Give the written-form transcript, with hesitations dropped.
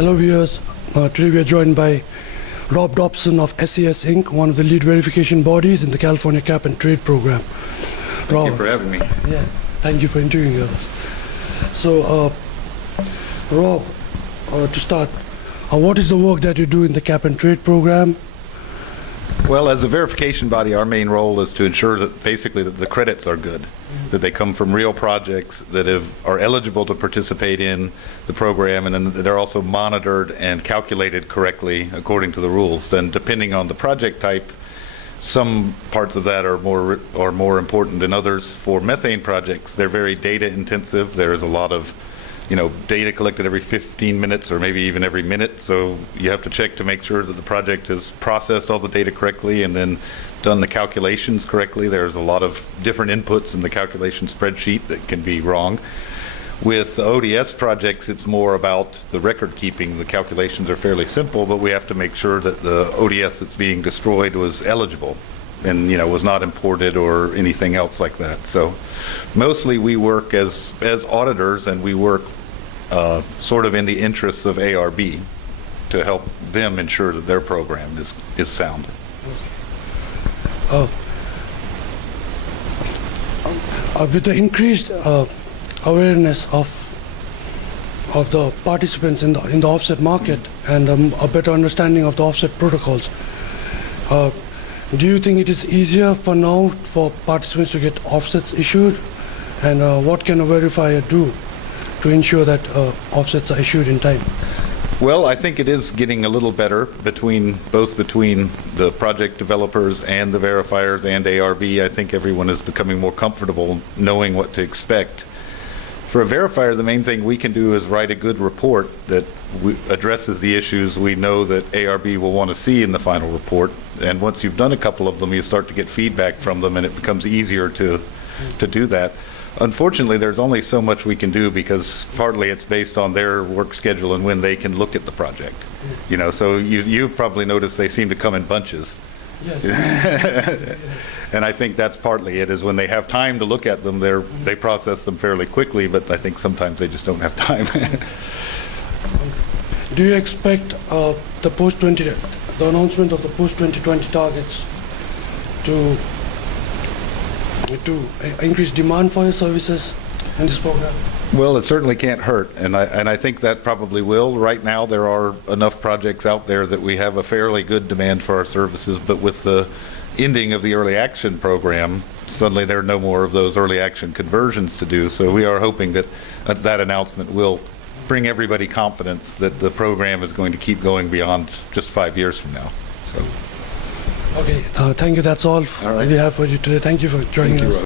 Hello viewers, today we are joined by Rob Dobson of SES Inc., one of the lead verification bodies in the California Cap and Trade program. Thank you for having me. Yeah, thank you for interviewing us. So, Rob, to start, what is the work that you do in the Cap and Trade program? Well, as a verification body, our main role is to ensure that basically that the credits are good, that they come from real projects that are eligible to participate in the program, and then that they're also monitored and calculated correctly according to the rules. Then, depending on the project type, some parts of that are more important than others. For methane projects, they're very data intensive. There's a lot of data collected every 15 minutes or maybe even every minute, so you have to check to make sure that the project has processed all the data correctly and then done the calculations correctly. There's a lot of different inputs in the calculation spreadsheet that can be wrong. With ODS projects, it's more about the record keeping. The calculations are fairly simple, but we have to make sure that the ODS that's being destroyed was eligible and was not imported or anything else like that. So mostly we work as auditors, and we work sort of in the interests of ARB to help them ensure that their program is sound. With the increased awareness of the participants in the offset market and a better understanding of the offset protocols, do you think it is easier for now for participants to get offsets issued? And what can a verifier do to ensure that offsets are issued in time? Well, I think it is getting a little better both between the project developers and the verifiers and ARB. I think everyone is becoming more comfortable knowing what to expect. For a verifier, the main thing we can do is write a good report that addresses the issues we know that ARB will want to see in the final report. And once you've done a couple of them, you start to get feedback from them, and it becomes easier to do that. Unfortunately, there's only so much we can do because partly it's based on their work schedule and when they can look at the project. So you've probably noticed they seem to come in bunches. Yes. And I think that's partly it, is when they have time to look at them, they process them fairly quickly, but I think sometimes they just don't have time. Do you expect the announcement of the post-2020 targets to increase demand for your services in this program? Well, it certainly can't hurt, and I think that probably will. Right now, there are enough projects out there that we have a fairly good demand for our services, but with the ending of the early action program, suddenly there are no more of those early action conversions to do. So we are hoping that that announcement will bring everybody confidence that the program is going to keep going beyond just 5 years from now. So. Okay, thank you. That's all we have for you today. Thank you for joining us.